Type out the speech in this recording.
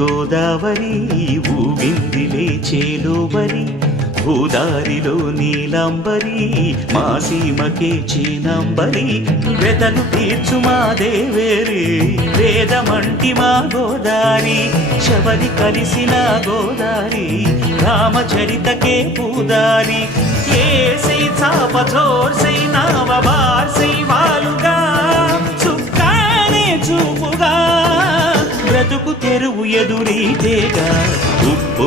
గోదావరి ఊగిందిలే చేలోబరి భూదారిలో నీలంబరి మా సీమకే చీనంబరి వెతలు తీర్చు మా దేవేరి వేదమంటి మా గోదారి శబరి కలిసిన గోదారి రామచరితకే పూదారి ఏసై చాప చోర్సై నావ బార్సై వాలుగా చుక్కానే చూపుగా బ్రతుకు తెరువు ఎదురీతేగా ఉప్పు